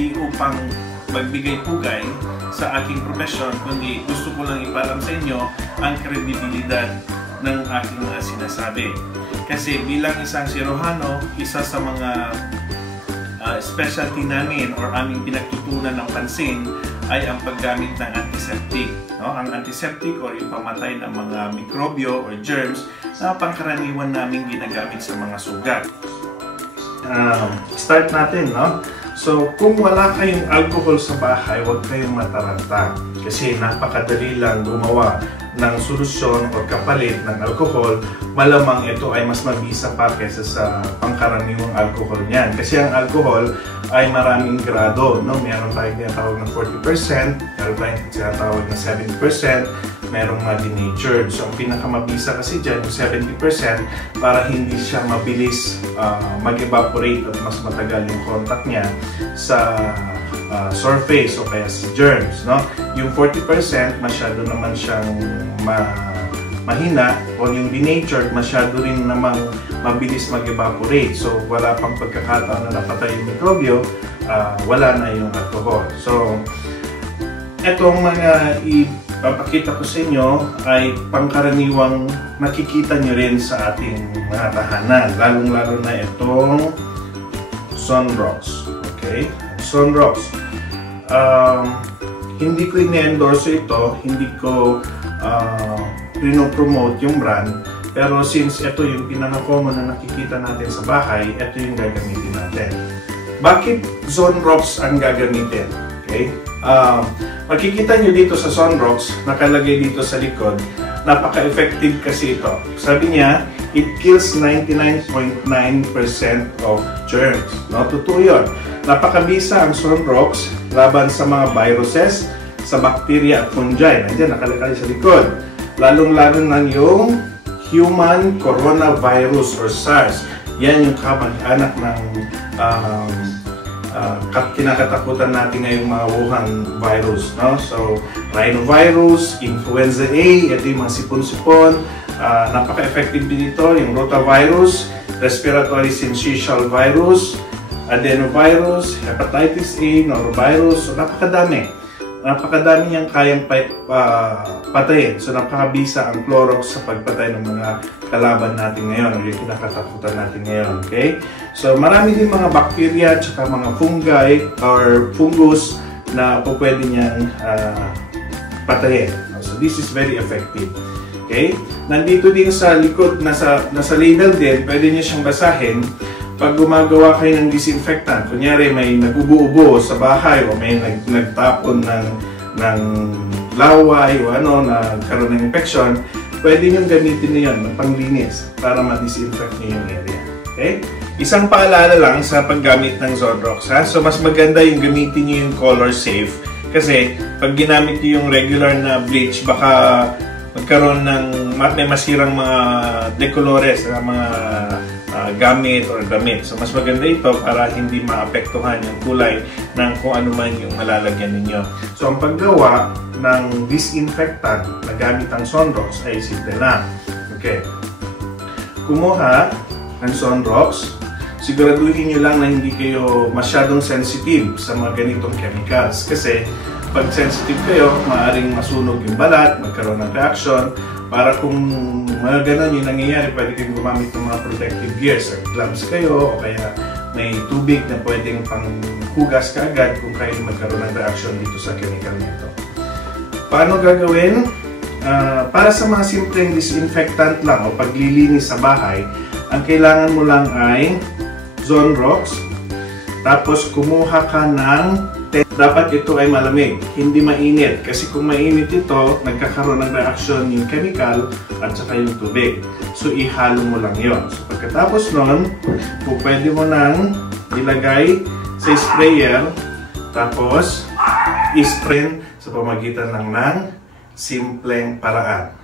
hindi upang magbigay pugay sa aking profesyon, kundi gusto ko lang ipaalam sa inyo ang kredibilidad ng aking mga sinasabi. Kasi bilang isang sirohano, isa sa mga specialty namin or aming pinagtutunan ng pansin ay ang paggamit ng antiseptic. No? Ang antiseptic or yung pamatay ng mga mikrobyo or germs na pangkaraniwan namin ginagamit sa mga sugat. Start natin, no? So, kung wala kayong alcohol sa bahay, huwag kayong mataranta. Kasi napakadali lang gumawa ng solusyon o kapalit ng alcohol. Malamang ito ay mas mabisa pa kaysa sa pangkaraniwang alcohol niyan. Kasi ang alcohol ay maraming grado. No? Meron tayong tinatawag ng 40%, meron tayong tinatawag ng 70%, merong denatured. So, ang pinakamabisa kasi dyan, yung 70%, para hindi siya mabilis mag-evaporate at mas matagal yung contact niya sa surface o kaya sa germs. No? Yung 40%, masyado naman siyang mahina, o yung denatured, masyado rin namang mabilis mag-evaporate. So, wala pang pagkakataon na napatay yung mikrobyo, wala na yung alcohol. So, etong mga ipapakita ko sa inyo ay pangkaraniwang nakikita nyo rin sa ating mga tahanan. Lalong-lalo na itong Sunrocks. Okay? Sunrocks. Hindi ko ini-endorse ito, hindi ko pinopromote yung brand, pero since ito yung pinaka-common na nakikita natin sa bahay, ito yung gagamitin natin. Bakit Sunrocks ang gagamitin? Okay? Makikita nyo dito sa Sunrocks, nakalagay dito sa likod, napaka-effective kasi ito. Sabi niya, it kills 99.9% of germs. No? Totoo yun. Napakabisa ang Sunrocks laban sa mga viruses, sa bacteria at fungi. Nandiyan, nakalagay sa likod. Lalong-lalo na yung human coronavirus or SARS. Yan yung kamag-anak ng kinakatakutan natin ngayong mga Wuhan virus. No? So, rhinovirus, influenza A, ito yung mga sipon-sipon. Napaka-effective din ito, yung rotavirus, respiratory syncytial virus, adenovirus, hepatitis A, norovirus. So, napakadami. Napakadami niyang kayang patayin. So, napakabisa ang Clorox sa pagpatay ng mga kalaban natin ngayon, o yung kinakatakutan natin ngayon. Okay? So, marami din mga bacteria at saka mga fungi or fungus na pwede niyang patayin. So, this is very effective. Okay? Nandito din sa likod, nasa label din, pwede niyo siyang basahin. Pag gumagawa kayo ng disinfectant, kunyari may nag-ubo-ubo sa bahay o may nagtapon ng laway o ano na karoon ng infection, pwede nyo gamitin na yun ng panglinis para ma-disinfect nyo yung area. Okay? Isang paalala lang sa paggamit ng Sunrocks. So, mas maganda yung gamitin nyo yung color safe kasi pag ginamit nyo yung regular na bleach, baka magkaroon ng may masirang mga decolores, mga gamit or damit. So, mas maganda ito para hindi maapektuhan yung kulay ng kung ano man yung malalagyan ninyo. So, ang paggawa ng disinfectant na gamit ang Sunrocks ay simple na. Okay. Kumuha ng Sunrocks, siguraduhin nyo lang na hindi kayo masyadong sensitive sa mga ganitong chemicals. Kasi, pag sensitive kayo, maaaring masunog yung balat, magkaroon ng reaction. Para kung mga ganun yung nangyayari, pwede kayong gumamit ng mga protective gears. Gloves kayo, o kaya may tubig na pwedeng panghugas ka agad kung kayo magkaroon ng reaction dito sa chemical nito. Paano gagawin? Para sa mga simpleng disinfectant lang o paglilinis sa bahay, ang kailangan mo lang ay Sunrocks. Tapos kumuha ka ng dapat ito ay malamig, hindi mainit. Kasi kung mainit ito, nagkakaroon ng reaction yung chemical at saka yung tubig. So, ihalo mo lang yon. So, pagkatapos nun, pwede mo nang ilagay sa sprayer, tapos, i-spray sa pamagitan ng simpleng paraan.